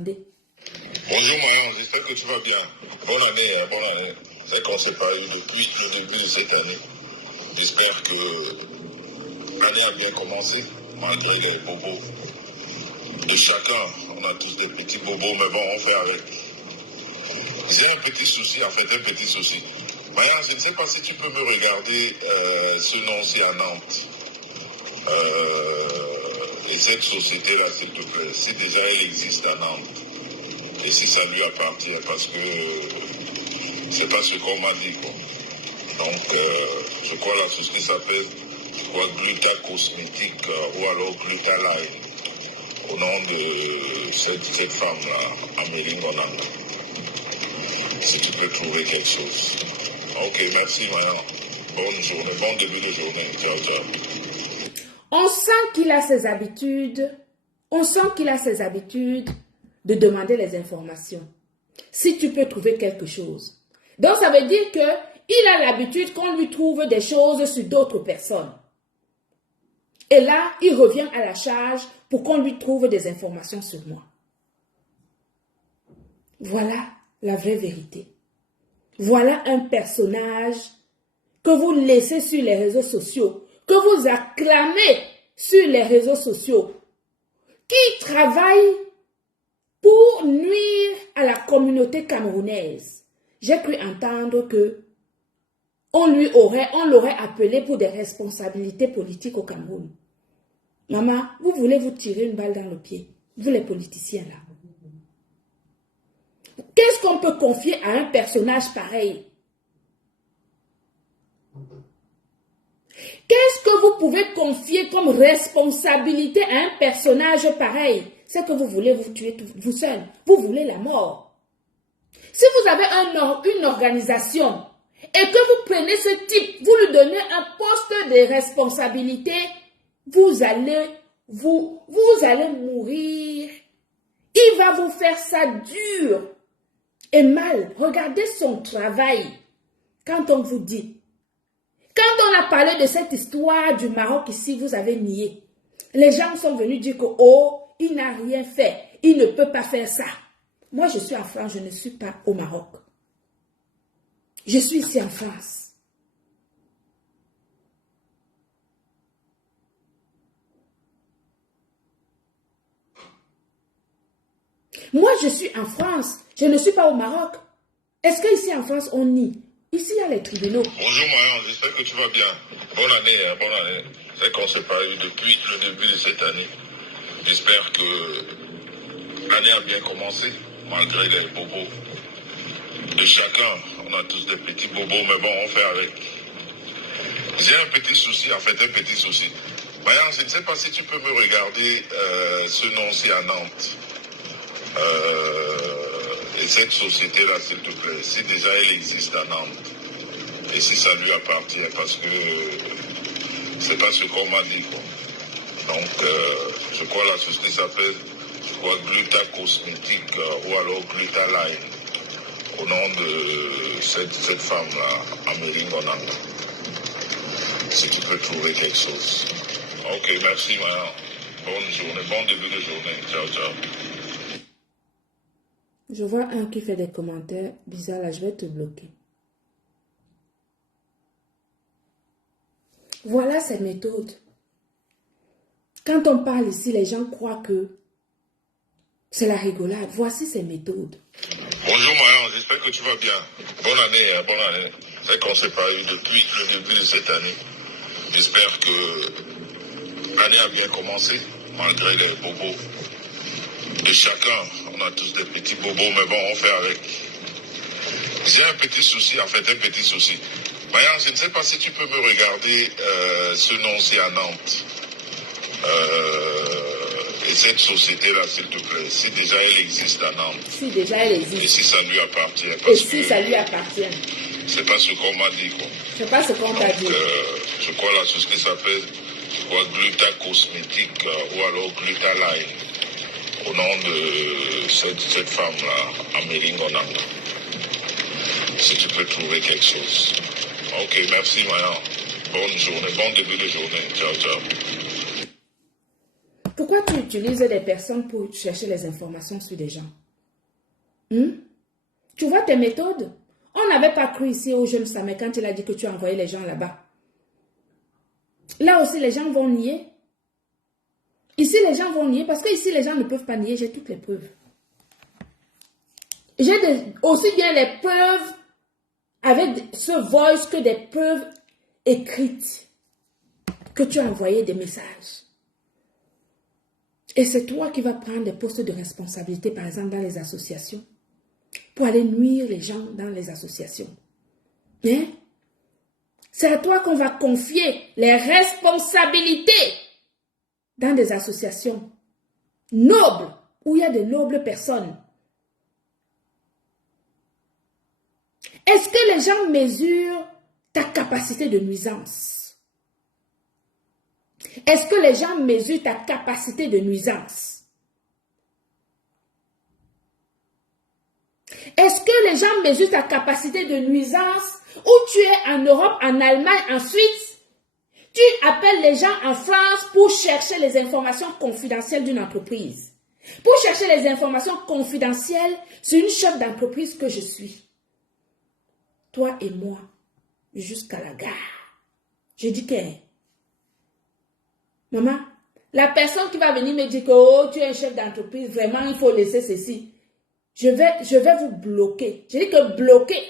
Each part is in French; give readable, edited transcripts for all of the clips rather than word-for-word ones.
Bonjour Marianne, j'espère que tu vas bien. Bonne année, bonne année. C'est qu'on ne s'est pas eu depuis le début de cette année. J'espère que l'année a bien commencé, malgré les bobos de chacun. On a tous des petits bobos, mais bon, on fait avec. J'ai un petit souci, en fait, un petit souci. Marianne, je ne sais pas si tu peux me regarder ce nom-ci à Nantes. Et cette société-là, s'il te plaît, si déjà elle existe à Nantes, et si ça lui appartient, parce que c'est pas ce qu'on m'a dit, quoi. Donc, je crois la société s'appelle, Gluta Cosmétique ou alors Gluta Line, au nom de cette femme-là, Amélie Monanga. Si tu peux trouver quelque chose. Ok, merci, madame. Bonne journée, bon début de journée. Ciao, ciao. On sent qu'il a ses habitudes. On sent qu'il a ses habitudes de demander les informations. Si tu peux trouver quelque chose. Donc, ça veut dire qu'il a l'habitude qu'on lui trouve des choses sur d'autres personnes. Et là, il revient à la charge pour qu'on lui trouve des informations sur moi. Voilà la vraie vérité. Voilà un personnage que vous laissez sur les réseaux sociaux, que vous acclamez sur les réseaux sociaux, qui travaille pour nuire à la communauté camerounaise. J'ai cru entendre que on l'aurait appelé pour des responsabilités politiques au Cameroun. Maman, vous voulez vous tirer une balle dans le pied, vous les politiciens là. Qu'est-ce qu'on peut confier à un personnage pareil? Qu'est-ce que vous pouvez confier comme responsabilité à un personnage pareil? C'est que vous voulez vous tuer vous seul. Vous voulez la mort. Si vous avez une organisation et que vous prenez ce type, vous lui donnez un poste de responsabilité, vous allez mourir. Il va vous faire ça dur et mal. Regardez son travail. Quand on vous dit, quand on a parlé de cette histoire du Maroc ici, vous avez nié. Les gens sont venus dire que, oh, il n'a rien fait. Il ne peut pas faire ça. Moi, je suis en France, je ne suis pas au Maroc. Je suis ici en France. Moi, je suis en France, je ne suis pas au Maroc. Est-ce qu'ici en France, on nie? Ici, il y a les tribunaux. Bonjour Marianne, j'espère que tu vas bien. Bonne année, bonne année. C'est qu'on ne s'est pas eu depuis le début de cette année. J'espère que l'année a bien commencé, malgré les bobos de chacun. On a tous des petits bobos, mais bon, on fait avec. J'ai un petit souci, en fait, un petit souci. Marianne, je ne sais pas si tu peux me regarder ce nom-ci à Nantes. Et cette société-là, s'il te plaît, si déjà elle existe à Nantes, et si ça lui appartient, parce que c'est pas ce qu'on m'a dit, quoi. Donc, je crois la société s'appelle, Gluta Cosmétique ou alors Gluta Line, au nom de cette femme-là, Amélie Monanga. Si tu peux trouver quelque chose. Ok, merci, madame. Bonne journée, bon début de journée. Ciao, ciao. Je vois un qui fait des commentaires bizarres là, je vais te bloquer. Voilà ses méthodes. Quand on parle ici, les gens croient que c'est la rigolade. Voici ses méthodes. Bonjour Marianne, j'espère que tu vas bien. Bonne année, bonne année. C'est qu'on ne s'est pas eu depuis le début de cette année. J'espère que l'année a bien commencé, malgré les bobos de chacun. On a tous des petits bobos, mais bon, on fait avec. J'ai un petit souci, en fait, un petit souci. Marianne, je ne sais pas si tu peux me regarder ce nom-ci à Nantes. Et cette société-là, s'il te plaît, si déjà elle existe à Nantes. Si déjà elle existe. Et si ça lui appartient. Et si ça lui appartient. C'est pas ce qu'on m'a dit, quoi. C'est pas ce qu'on t'a dit. Je crois la société s'appelle Gluta Cosmétique ou alors Gluta Line, au nom de cette femme-là, Amélie Monanga. Si tu peux trouver quelque chose. Ok, merci, madame. Bonne journée, bon début de journée. Ciao, ciao. Pourquoi tu utilises des personnes pour chercher les informations sur des gens. Tu vois tes méthodes? On n'avait pas cru ici au jeune Samet quand il a dit que tu as envoyé les gens là-bas. Là aussi, les gens vont nier. Ici, les gens vont nier parce que ici, les gens ne peuvent pas nier. J'ai toutes les preuves. J'ai aussi bien les preuves avec ce voice que des preuves écrites que tu as envoyé des messages. Et c'est toi qui vas prendre des postes de responsabilité, par exemple, dans les associations, pour aller nuire les gens dans les associations. Hein? C'est à toi qu'on va confier les responsabilités dans des associations nobles, où il y a de nobles personnes. Est-ce que les gens mesurent ta capacité de nuisance? Est-ce que les gens mesurent ta capacité de nuisance? Est-ce que les gens mesurent ta capacité de nuisance où tu es en Europe, en Allemagne, en Suisse? Tu appelles les gens en France pour chercher les informations confidentielles d'une entreprise. Pour chercher les informations confidentielles sur une chef d'entreprise que je suis. Toi et moi, jusqu'à la gare. Je dis que, maman, la personne qui va venir me dire que oh, tu es un chef d'entreprise, vraiment il faut laisser ceci. Je vais vous bloquer. Je dis que bloquer.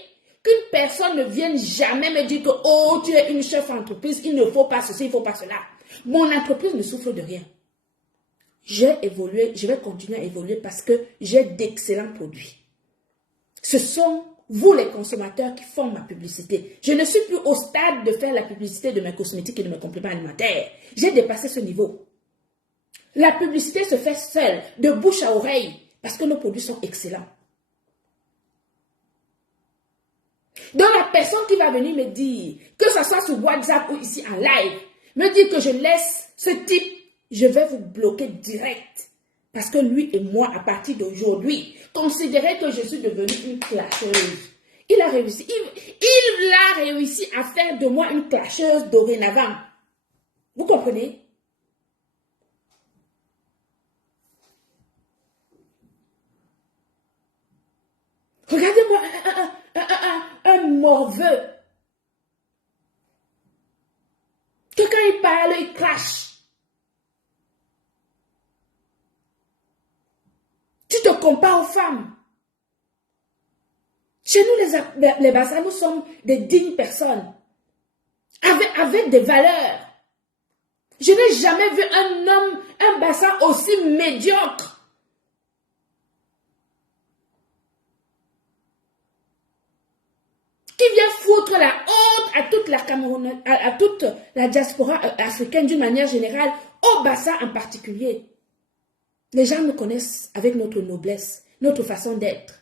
Qu'une personne ne vienne jamais me dire que oh, tu es une chef d'entreprise, il ne faut pas ceci, il ne faut pas cela. Mon entreprise ne souffre de rien. J'ai évolué, je vais continuer à évoluer parce que j'ai d'excellents produits. Ce sont vous les consommateurs qui font ma publicité. Je ne suis plus au stade de faire la publicité de mes cosmétiques et de mes compléments alimentaires. J'ai dépassé ce niveau. La publicité se fait seule, de bouche à oreille, parce que nos produits sont excellents. Donc la personne qui va venir me dire, que ce soit sur WhatsApp ou ici en live, me dire que je laisse ce type, je vais vous bloquer direct. Parce que lui et moi, à partir d'aujourd'hui, considérez que je suis devenue une clasheuse. Il a réussi à faire de moi une clasheuse dorénavant. Vous comprenez? Regardez-moi un morveux. Que quand il parle, il clash. Tu te compares aux femmes. Chez nous, les Bassas, nous sommes des dignes personnes. Avec des valeurs. Je n'ai jamais vu un homme, un Bassa aussi médiocre. Qui vient foutre la honte à toute la Cameroun, à toute la diaspora africaine d'une manière générale, au Bassa en particulier. Les gens nous connaissent avec notre noblesse, notre façon d'être.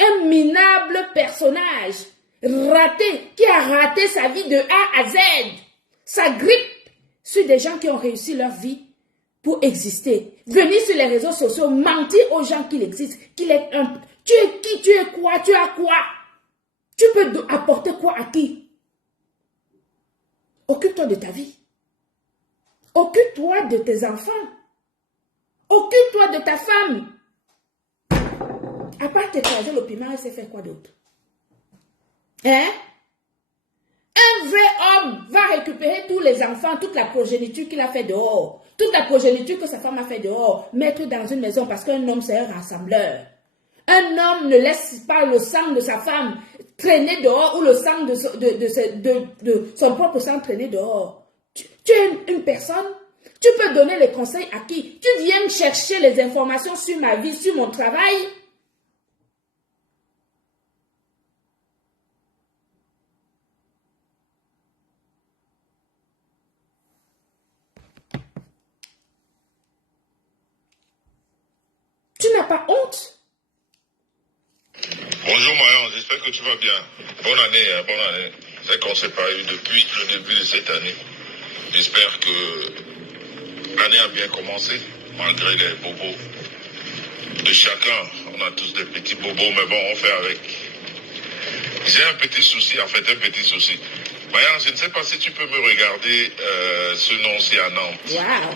Un minable personnage raté, qui a raté sa vie de A à Z. Ça grippe sur des gens qui ont réussi leur vie pour exister. Venir sur les réseaux sociaux, mentir aux gens qu'il existe, qu'il est un... Tu es qui, tu es quoi, tu as quoi? Tu peux apporter quoi à qui? Occupe-toi de ta vie. Occupe-toi de tes enfants. Occupe-toi de ta femme. À part t'écraser le piment, elle sait faire quoi d'autre? Hein? Un vrai homme va récupérer tous les enfants, toute la progéniture qu'il a fait dehors, toute la progéniture que sa femme a fait dehors, mettre dans une maison parce qu'un homme c'est un rassembleur. Un homme ne laisse pas le sang de sa femme traîner dehors ou le sang de son propre sang traîner dehors. Tu es une personne, tu peux donner les conseils à qui? Tu viens chercher les informations sur ma vie, sur mon travail. Tu n'as pas honte? Bonjour Marion, j'espère que tu vas bien. Bonne année, hein, bonne année. C'est qu'on ne s'est pas eu depuis le début de cette année. J'espère que l'année a bien commencé, malgré les bobos de chacun. On a tous des petits bobos, mais bon, on fait avec. J'ai un petit souci, en fait, un petit souci. Marion, je ne sais pas si tu peux me regarder ce nom-ci à Nantes. Wow.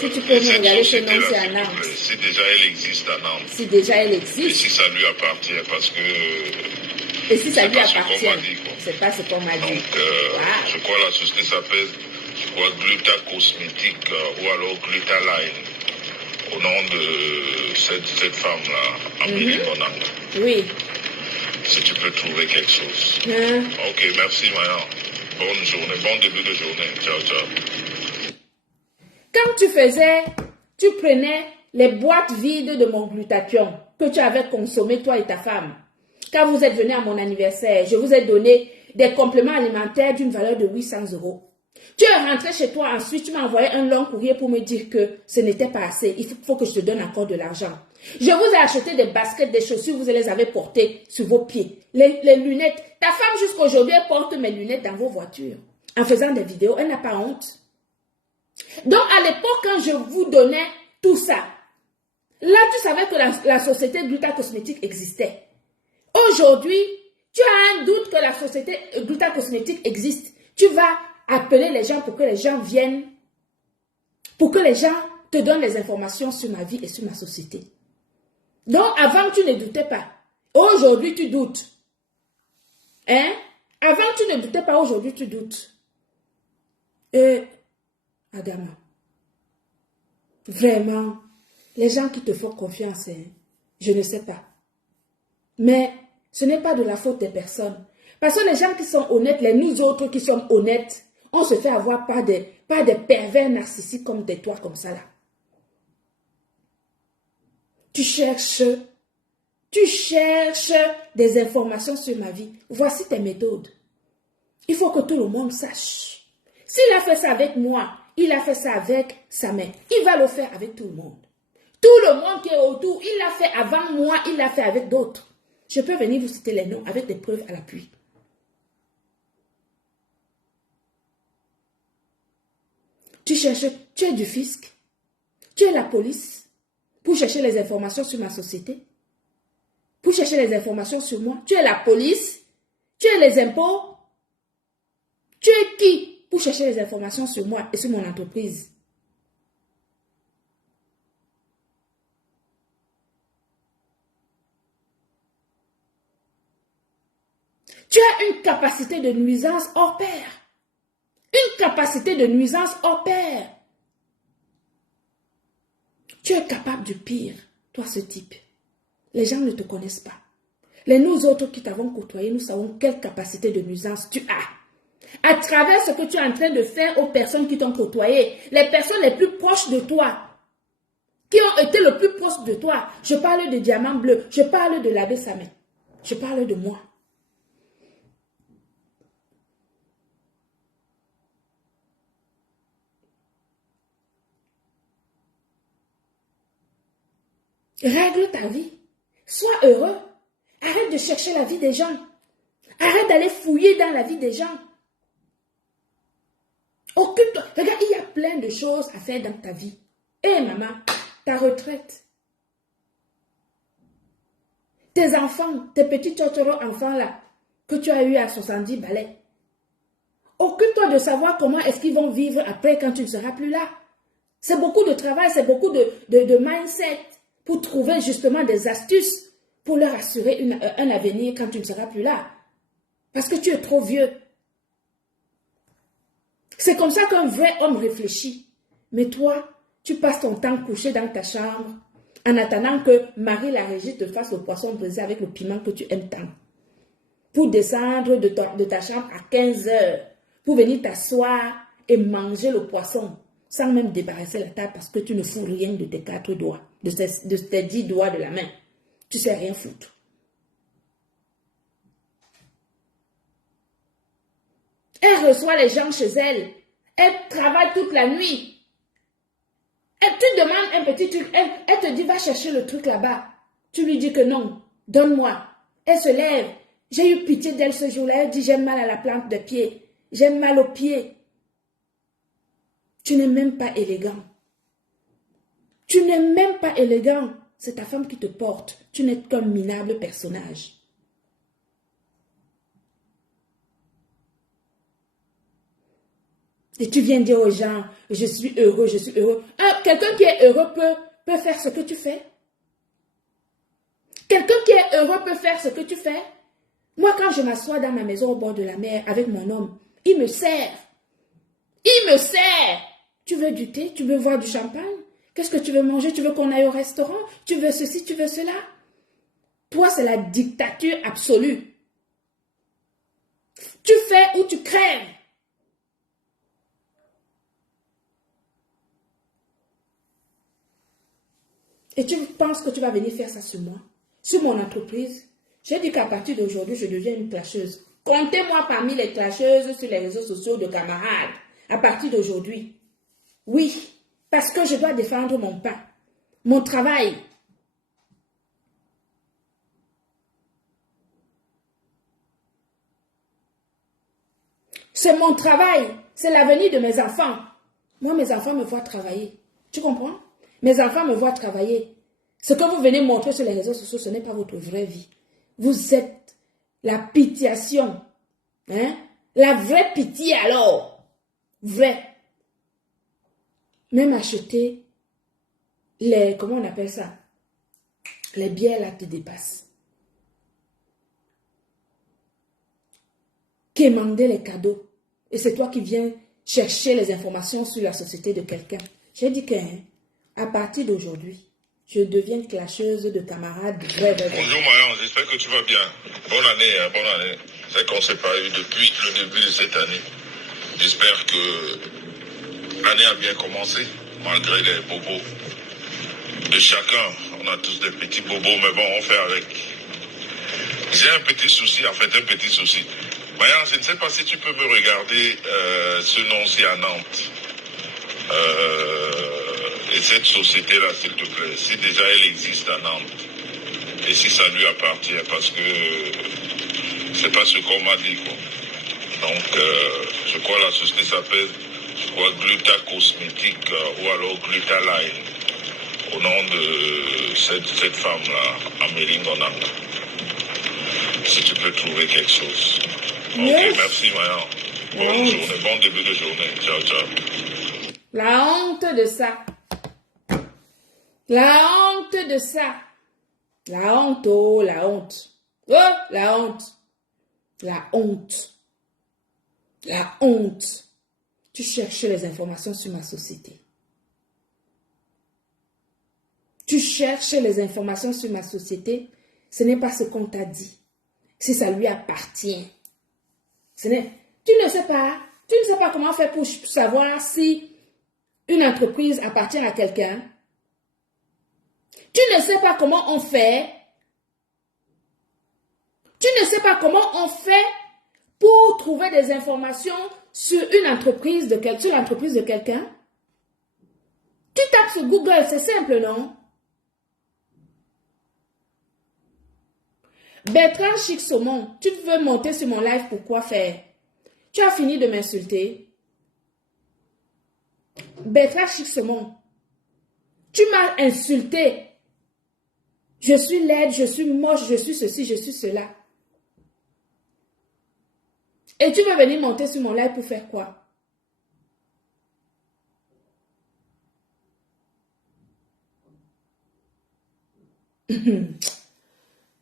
Si tu peux me regarder ce nom, c'est à s'il te Nantes. plaît, si déjà elle existe à Nantes, Si déjà elle et existe, si ça lui appartient, parce que et si ça c'est lui pas ce qu'on appartient, m'a dit, quoi. c'est pas ce qu'on m'a dit. Donc, Wow. je crois la société s'appelle, je crois, Gluta Cosmétique ou alors Gluta Line, au nom de cette femme-là, Amélie Monang. Oui. Si tu peux trouver quelque chose. Hein? Ok, merci, Mayan. Bonne journée, bon début de journée. Ciao, ciao. Quand tu prenais les boîtes vides de mon glutathion que tu avais consommé, toi et ta femme. Quand vous êtes venu à mon anniversaire, je vous ai donné des compléments alimentaires d'une valeur de 800 €. Tu es rentré chez toi, ensuite tu m'as envoyé un long courrier pour me dire que ce n'était pas assez. Il faut que je te donne encore de l'argent. Je vous ai acheté des baskets, des chaussures, vous les avez portées sur vos pieds. Les lunettes. Ta femme jusqu'à aujourd'hui, elle porte mes lunettes dans vos voitures. En faisant des vidéos, elle n'a pas honte. Donc à l'époque, quand je vous donnais tout ça, là tu savais que la société Gluta Cosmétique existait. Aujourd'hui, tu as un doute que la société Gluta Cosmétique existe. Tu vas appeler les gens pour que les gens viennent, pour que les gens te donnent des informations sur ma vie et sur ma société. Donc, avant, tu ne doutais pas. Aujourd'hui, tu doutes. Hein? Avant, tu ne doutais pas. Aujourd'hui, tu doutes. Adama, vraiment, les gens qui te font confiance, hein, je ne sais pas. Mais ce n'est pas de la faute des personnes. Parce que les gens qui sont honnêtes, nous autres qui sommes honnêtes, on se fait avoir par des pervers narcissiques comme des toi comme ça là. Tu cherches des informations sur ma vie. Voici tes méthodes. Il faut que tout le monde sache. S'il a fait ça avec moi, il a fait ça avec sa mère. Il va le faire avec tout le monde. Tout le monde qui est autour, il l'a fait avant moi, il l'a fait avec d'autres. Je peux venir vous citer les noms avec des preuves à l'appui. Tu es du fisc, tu es la police pour chercher les informations sur ma société, pour chercher les informations sur moi. Tu es la police, tu es les impôts, tu es qui pour chercher les informations sur moi et sur mon entreprise. Tu as une capacité de nuisance hors pair. Une capacité de nuisance hors pair. Tu es capable du pire, toi ce type. Les gens ne te connaissent pas. Nous autres qui t'avons côtoyé, nous savons quelle capacité de nuisance tu as. À travers ce que tu es en train de faire aux personnes qui t'ont côtoyé, les personnes les plus proches de toi, qui ont été le plus proches de toi. Je parle de Diamant Bleu, je parle de l'abbé Samé, je parle de moi. Règle ta vie. Sois heureux. Arrête de chercher la vie des gens. Arrête d'aller fouiller dans la vie des gens. Occupe-toi. Regarde, il y a plein de choses à faire dans ta vie. Hé maman, ta retraite. Tes enfants, tes petits totoro enfants là, que tu as eu à 70 balais. Occupe-toi de savoir comment est-ce qu'ils vont vivre après quand tu ne seras plus là. C'est beaucoup de travail, c'est beaucoup de mindset pour trouver justement des astuces pour leur assurer un avenir quand tu ne seras plus là. Parce que tu es trop vieux. C'est comme ça qu'un vrai homme réfléchit. Mais toi, tu passes ton temps couché dans ta chambre en attendant que Marie la Régie te fasse le poisson brisé avec le piment que tu aimes tant. Pour descendre de ta chambre à 15 h, pour venir t'asseoir et manger le poisson sans même débarrasser la table parce que tu ne fous rien de tes 4 doigts, de tes 10 doigts de la main. Tu sais rien foutre. Elle reçoit les gens chez elle. Elle travaille toute la nuit. Et tu demandes un petit truc. Elle te dit, va chercher le truc là-bas. Tu lui dis que non, donne-moi. Elle se lève. J'ai eu pitié d'elle ce jour-là. Elle dit, j'ai mal à la plante de pied. J'ai mal aux pieds. Tu n'es même pas élégant. Tu n'es même pas élégant. C'est ta femme qui te porte. Tu n'es qu'un minable personnage. Et tu viens dire aux gens, je suis heureux, je suis heureux. Quelqu'un qui est heureux peut faire ce que tu fais. Quelqu'un qui est heureux peut faire ce que tu fais. Moi, quand je m'assois dans ma maison au bord de la mer avec mon homme, il me sert. Il me sert. Tu veux du thé? Tu veux boire du champagne? Qu'est-ce que tu veux manger? Tu veux qu'on aille au restaurant? Tu veux ceci? Tu veux cela? Toi, c'est la dictature absolue. Tu fais ou tu crèves. Et tu penses que tu vas venir faire ça sur moi, sur mon entreprise? J'ai dit qu'à partir d'aujourd'hui, je deviens une clasheuse. Comptez-moi parmi les clasheuses sur les réseaux sociaux de camarades. À partir d'aujourd'hui. Oui, parce que je dois défendre mon pain, mon travail. C'est mon travail, c'est l'avenir de mes enfants. Moi, mes enfants me voient travailler. Tu comprends? Mes enfants me voient travailler. Ce que vous venez montrer sur les réseaux sociaux, ce n'est pas votre vraie vie. Vous êtes la pitiation. Hein? La vraie pitié alors. Vrai. Même acheter les, comment on appelle ça? Les bières là te dépassent. Quémander les cadeaux. Et c'est toi qui viens chercher les informations sur la société de quelqu'un. J'ai dit que, à partir d'aujourd'hui, je deviens clasheuse de camarades. Vrai. Bonjour Marion, j'espère que tu vas bien. Bonne année, hein, bonne année. C'est qu'on ne s'est pas eu depuis le début de cette année. J'espère que l'année a bien commencé, malgré les bobos de chacun. On a tous des petits bobos, mais bon, on fait avec. J'ai un petit souci, en fait, un petit souci. Marion, je ne sais pas si tu peux me regarder ce nom-ci à Nantes. Et cette société-là, s'il te plaît, si déjà elle existe à Nantes, et si ça lui appartient, parce que c'est pas ce qu'on m'a dit, quoi. Donc, je crois la société s'appelle, Gluta Cosmétique ou alors Gluta Line, au nom de cette femme-là, Amélie Gonanga. Si tu peux trouver quelque chose. Yes. Ok, merci, Marion. Bonne journée, bon début de journée. Ciao, ciao. La honte de ça. La honte de ça. La honte, oh, la honte. Oh, la honte. La honte. La honte. Tu cherches les informations sur ma société. Tu cherches les informations sur ma société. Ce n'est pas ce qu'on t'a dit. Si ça lui appartient. Tu ne sais pas. Tu ne sais pas comment faire pour savoir si une entreprise appartient à quelqu'un. Tu ne sais pas comment on fait. Tu ne sais pas comment on fait pour trouver des informations sur une entreprise sur l'entreprise de quelqu'un. Tu tapes sur Google, c'est simple, non? Bertrand Chic Saumon, tu veux monter sur mon live pour quoi faire? Tu as fini de m'insulter. Bertrand Chic Saumon, tu m'as insulté. Je suis laide, je suis moche, je suis ceci, je suis cela. Et tu veux venir monter sur mon live pour faire quoi?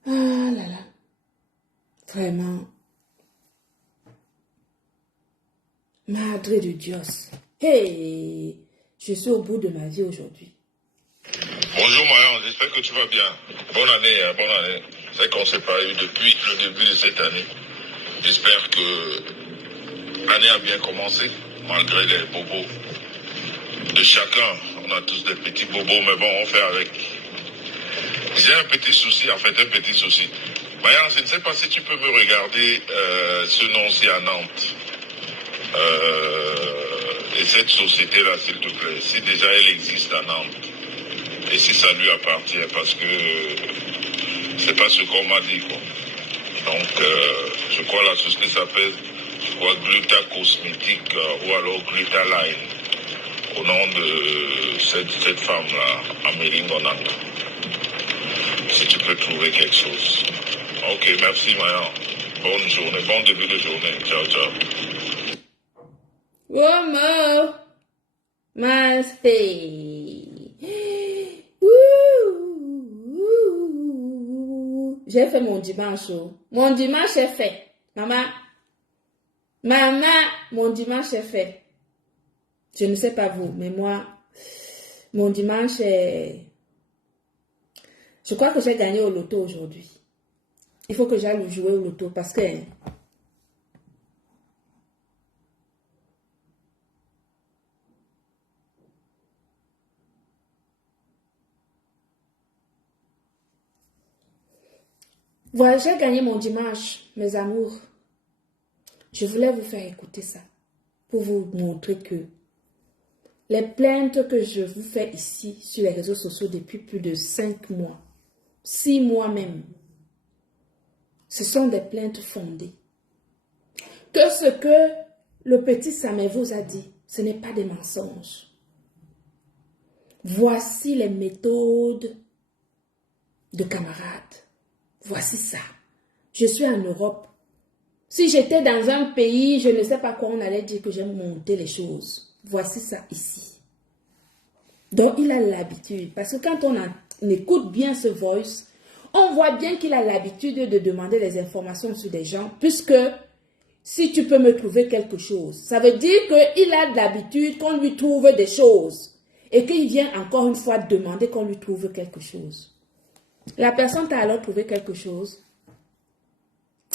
Ah là là. Vraiment. Madre de Dios. Hey, je suis au bout de ma vie aujourd'hui. Bonjour Marion, j'espère que tu vas bien. Bonne année, hein, bonne année. C'est qu'on ne s'est pas eu depuis le début de cette année. J'espère que l'année a bien commencé, malgré les bobos de chacun. On a tous des petits bobos, mais bon, on fait avec. J'ai un petit souci, en fait, un petit souci. Marion, je ne sais pas si tu peux me regarder ce nom-ci à Nantes. Et cette société-là, s'il te plaît, si déjà elle existe à Nantes, et si ça lui appartient, parce que c'est pas ce qu'on m'a dit, quoi. Donc, je crois la société s'appelle, Gluta Cosmétique ou alors Gluta Line, au nom de cette femme-là, Amélie Gonanga. Si tu peux trouver quelque chose. Ok, merci, Marion. Bonne journée, bon début de journée. Ciao, ciao. Momo. J'ai fait mon dimanche. Mon dimanche est fait. Maman, mon dimanche est fait. Je ne sais pas vous, mais moi, mon dimanche est... Je crois que j'ai gagné au loto aujourd'hui. Il faut que j'aille jouer au loto parce que... Voilà, j'ai gagné mon dimanche, mes amours. Je voulais vous faire écouter ça pour vous montrer que les plaintes que je vous fais ici sur les réseaux sociaux depuis plus de 5 mois, 6 mois même, ce sont des plaintes fondées. Que ce que le petit Samuel vous a dit, ce n'est pas des mensonges. Voici les méthodes de camarades. Voici ça. Je suis en Europe. Si j'étais dans un pays, je ne sais pas quoi on allait dire que j'ai monté les choses. Voici ça ici. Donc, il a l'habitude. Parce que quand on écoute bien ce voice, on voit bien qu'il a l'habitude de demander des informations sur des gens. Puisque, si tu peux me trouver quelque chose, ça veut dire qu'il a l'habitude qu'on lui trouve des choses. Et qu'il vient encore une fois demander qu'on lui trouve quelque chose. La personne t'a alors trouvé quelque chose.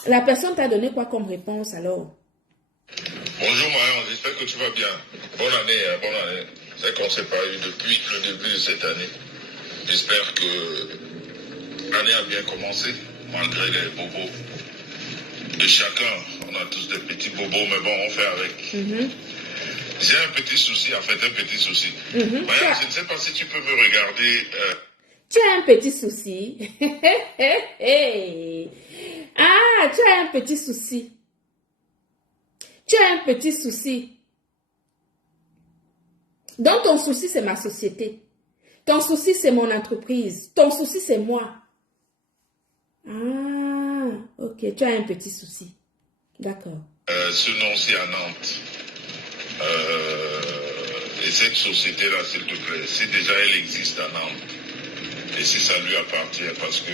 La personne t'a donné quoi comme réponse alors? Bonjour Marion, j'espère que tu vas bien. Bonne année, hein, bonne année. C'est qu'on ne s'est pas eu depuis le début de cette année. J'espère que l'année a bien commencé, malgré les bobos de chacun. On a tous des petits bobos, mais bon, on fait avec. J'ai un petit souci, en fait, un petit souci. Marion, je ne sais pas si tu peux me regarder... Tu as un petit souci. Ah, tu as un petit souci. Tu as un petit souci. Donc, ton souci, c'est ma société. Ton souci, c'est mon entreprise. Ton souci, c'est moi. Ah, ok. Tu as un petit souci. D'accord. Ce nom-ci à Nantes. Et cette société-là, s'il te plaît, si déjà elle existe à Nantes, et si ça lui appartient, parce que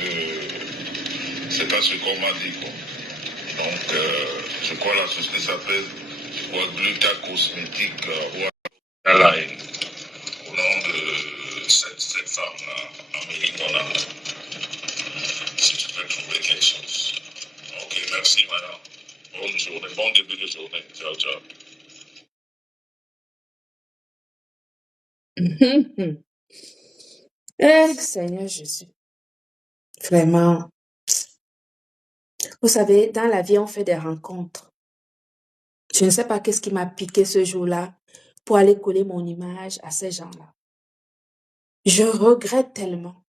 c'est pas ce qu'on m'a dit, quoi. Donc, je crois la société s'appelle Gluta Cosmétique ou Line, au nom de cette femme-là, américaine. Si tu peux trouver quelque chose. Ok, merci, madame. Bonne journée, bon début de journée. Ciao, ciao. Seigneur Jésus. Vraiment. Vous savez, dans la vie, on fait des rencontres. Je ne sais pas qu'est-ce qui m'a piqué ce jour-là pour aller coller mon image à ces gens-là. Je regrette tellement.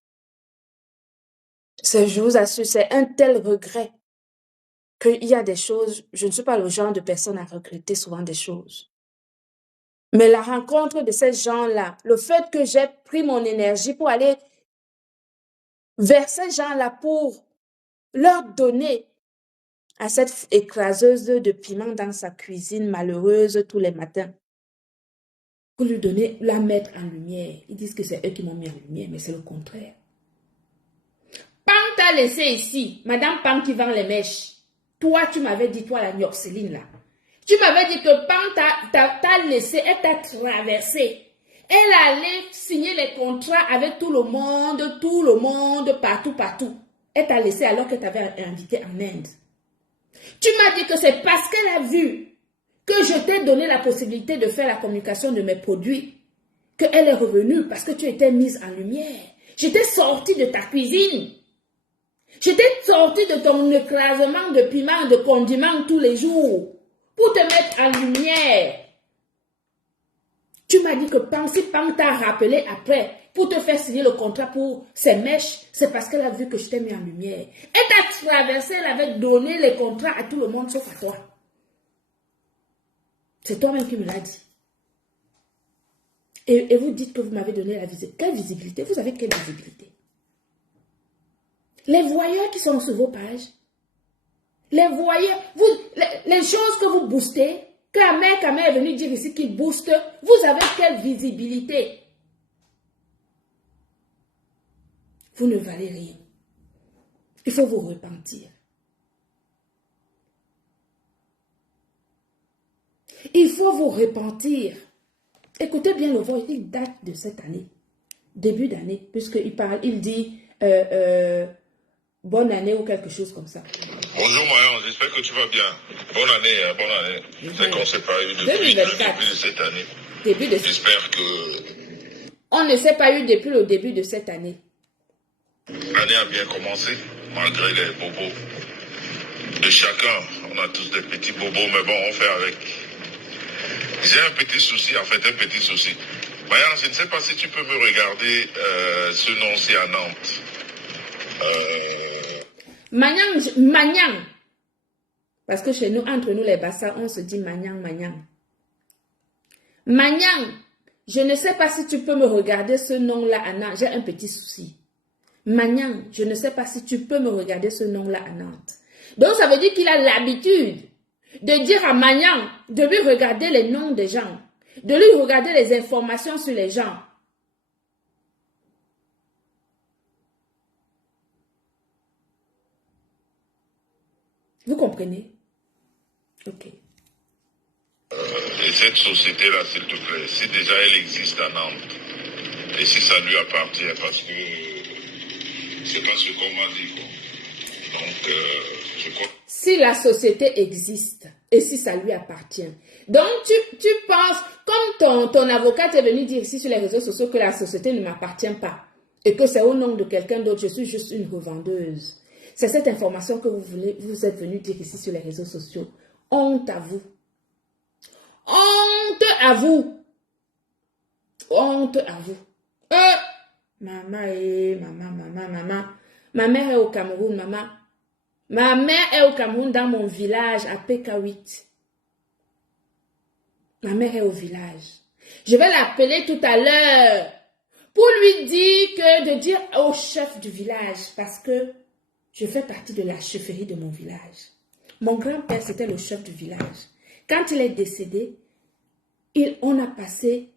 Je vous assure, c'est un tel regret qu'il y a des choses, je ne suis pas le genre de personne à regretter souvent des choses. Mais la rencontre de ces gens-là, le fait que j'ai pris mon énergie pour aller vers ces gens-là pour leur donner à cette écraseuse de piment dans sa cuisine malheureuse tous les matins, pour lui donner, la mettre en lumière. Ils disent que c'est eux qui m'ont mis en lumière, mais c'est le contraire. Pam t'a laissé ici, Madame Pam qui vend les mèches. Toi, tu m'avais dit, toi la Nyorceline là, tu m'avais dit que Pam t'a laissé, elle t'a traversé. Elle allait signer les contrats avec tout le monde, partout. Elle t'a laissé alors que tu avais invité en Inde. Tu m'as dit que c'est parce qu'elle a vu que je t'ai donné la possibilité de faire la communication de mes produits qu'elle est revenue parce que tu étais mise en lumière. J'étais sortie de ta cuisine. J'étais sortie de ton écrasement de piment, de condiments tous les jours pour te mettre en lumière. Tu m'as dit que si Pam t'a rappelé après pour te faire signer le contrat pour ses mèches, c'est parce qu'elle a vu que je t'ai mis en lumière. Elle t'a traversé, elle avait donné les contrats à tout le monde sauf à toi. C'est toi-même qui me l'as dit. Et vous dites que vous m'avez donné la visibilité. Quelle visibilité? Vous avez quelle visibilité? Les voyeurs qui sont sur vos pages, les voyeurs, les choses que vous boostez, Kamer est venu dire ici qu'il booste. Vous avez quelle visibilité? Vous ne valez rien. Il faut vous repentir. Il faut vous repentir. Écoutez bien le voix, il date de cette année. Début d'année, puisqu'il parle, il dit bonne année ou quelque chose comme ça. Bonjour Mayan, j'espère que tu vas bien. Bonne année, hein, bonne année. C'est qu'on ne s'est pas eu depuis le début de cette année. J'espère que... On ne s'est pas eu depuis le début de cette année. L'année a bien commencé, malgré les bobos de chacun. On a tous des petits bobos, mais bon, on fait avec. J'ai un petit souci, en fait, un petit souci. Mayan, je ne sais pas si tu peux me regarder ce nom-ci à Nantes. Magnang. Parce que chez nous, entre nous les Bassa, on se dit Magnang. Magnang, je ne sais pas si tu peux me regarder ce nom-là à Nantes. J'ai un petit souci. Magnang, je ne sais pas si tu peux me regarder ce nom-là à Nantes. Donc, ça veut dire qu'il a l'habitude de dire à Magnang de lui regarder les noms des gens, de lui regarder les informations sur les gens. Vous comprenez? Ok. Et cette société-là, s'il te plaît, si déjà elle existe à Nantes, et si ça lui appartient, parce que c'est pas ce qu'on m'a dit, quoi. Donc, je crois... Si la société existe, et si ça lui appartient. Donc, tu penses, comme ton avocat est venu dire ici sur les réseaux sociaux que la société ne m'appartient pas, et que c'est au nom de quelqu'un d'autre, je suis juste une revendeuse. C'est cette information que vous êtes venu dire ici sur les réseaux sociaux. Honte à vous. Honte à vous. Honte à vous. Maman. Ma mère est au Cameroun, maman. Ma mère est au Cameroun dans mon village à PK8. Ma mère est au village. Je vais l'appeler tout à l'heure pour lui dire de dire au chef du village parce que je fais partie de la chefferie de mon village. Mon grand-père, c'était le chef du village. Quand il est décédé, on a passé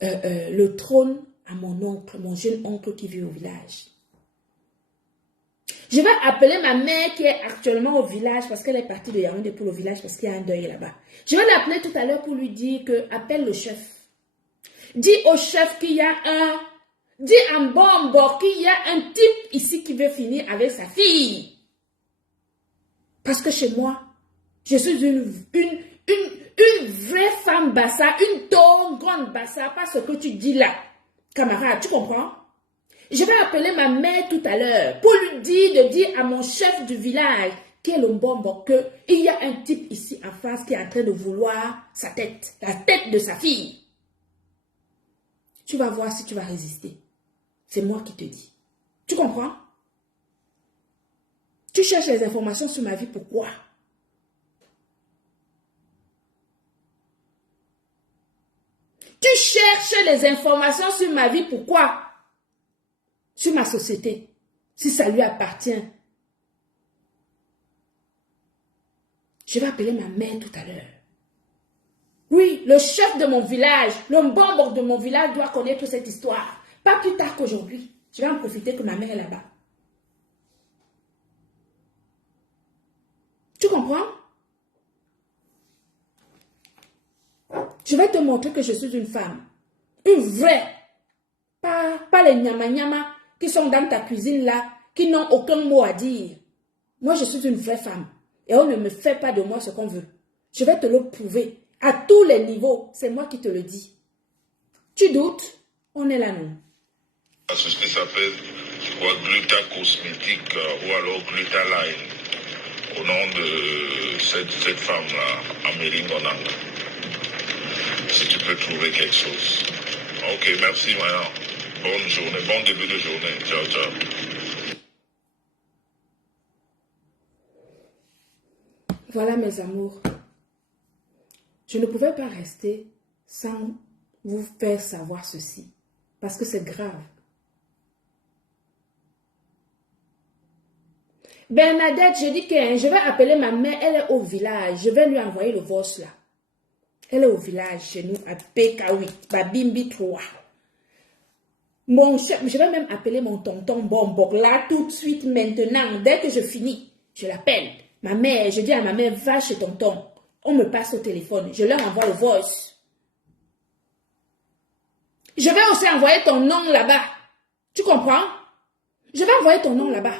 le trône à mon oncle, mon jeune oncle qui vit au village. Je vais appeler ma mère qui est actuellement au village parce qu'elle est partie de Yaoundé pour le village parce qu'il y a un deuil là-bas. Je vais l'appeler tout à l'heure pour lui dire que appelle le chef. Dis au chef qu'il y a dis en bon qu'il y a un type ici qui veut finir avec sa fille. Parce que chez moi, je suis une vraie femme bassa, une grande bassa, pas ce que tu dis là. Camarade, tu comprends? Je vais appeler ma mère tout à l'heure pour lui dire de dire à mon chef du village qui est le bonbon qu'il y a un type ici en face qui est en train de vouloir sa tête, la tête de sa fille. Tu vas voir si tu vas résister. C'est moi qui te dis. Tu comprends? Tu cherches les informations sur ma vie, pourquoi? Tu cherches les informations sur ma vie, pourquoi? Sur ma société, si ça lui appartient. Je vais appeler ma mère tout à l'heure. Oui, le chef de mon village, le bonbon de mon village doit connaître cette histoire. Pas plus tard qu'aujourd'hui. Je vais en profiter que ma mère est là-bas. Tu comprends? Je vais te montrer que je suis une femme. Une vraie. Pas les nyama qui sont dans ta cuisine là, qui n'ont aucun mot à dire. Moi, je suis une vraie femme. Et on ne me fait pas de moi ce qu'on veut. Je vais te le prouver. À tous les niveaux, c'est moi qui te le dis. Tu doutes? On est là, non? C'est ce qui s'appelle Gluta Cosmétique ou alors Glutaline, au nom de cette femme-là, Amélie Monang. Si tu peux trouver quelque chose. Ok, merci, Maya. Bonne journée, bon début de journée. Ciao, ciao. Voilà, mes amours. Je ne pouvais pas rester sans vous faire savoir ceci. Parce que c'est grave. Bernadette, je dis que je vais appeler ma mère, elle est au village. Je vais lui envoyer le voice là. Elle est au village chez nous, à Bekawi, Babimbi 3. Mon chef, je vais même appeler mon tonton Bombok là tout de suite maintenant. Dès que je finis, je l'appelle. Ma mère, je dis à ma mère, va chez tonton. On me passe au téléphone. Je leur envoie le voice. Je vais aussi envoyer ton nom là-bas. Tu comprends? Je vais envoyer ton nom là-bas.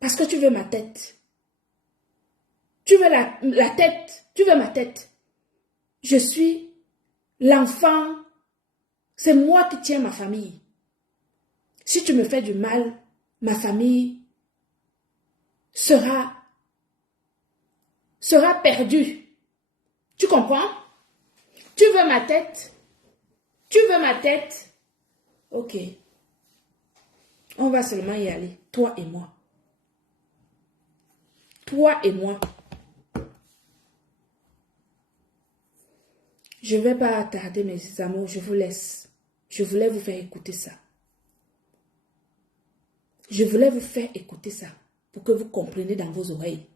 Parce que tu veux ma tête. Tu veux la tête. Tu veux ma tête. Je suis l'enfant. C'est moi qui tiens ma famille. Si tu me fais du mal, ma famille sera perdue. Tu comprends? Tu veux ma tête? Tu veux ma tête? Ok. On va seulement y aller, toi et moi. Toi et moi. Je ne vais pas attarder mes amours, je vous laisse. Je voulais vous faire écouter ça. Je voulais vous faire écouter ça pour que vous compreniez dans vos oreilles.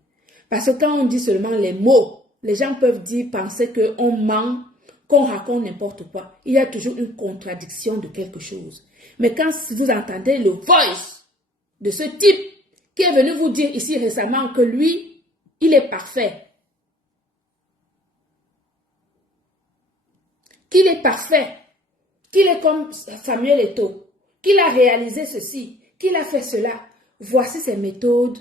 Parce que quand on dit seulement les mots, les gens peuvent penser qu'on ment, qu'on raconte n'importe quoi. Il y a toujours une contradiction de quelque chose. Mais quand vous entendez le voice de ce type qui est venu vous dire ici récemment que lui, il est parfait, qu'il est parfait, qu'il est comme Samuel Eto'o, qu'il a réalisé ceci, qu'il a fait cela. Voici ses méthodes,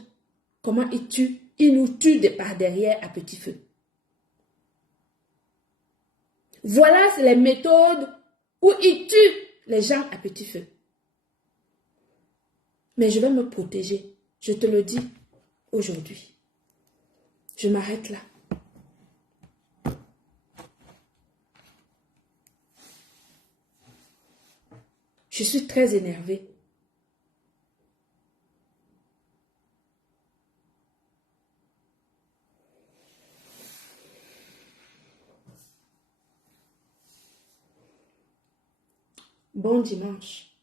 comment il tue, il nous tue par derrière à petit feu. Voilà les méthodes où il tue les gens à petit feu. Mais je vais me protéger, je te le dis aujourd'hui. Je m'arrête là. Je suis très énervée. Bon dimanche.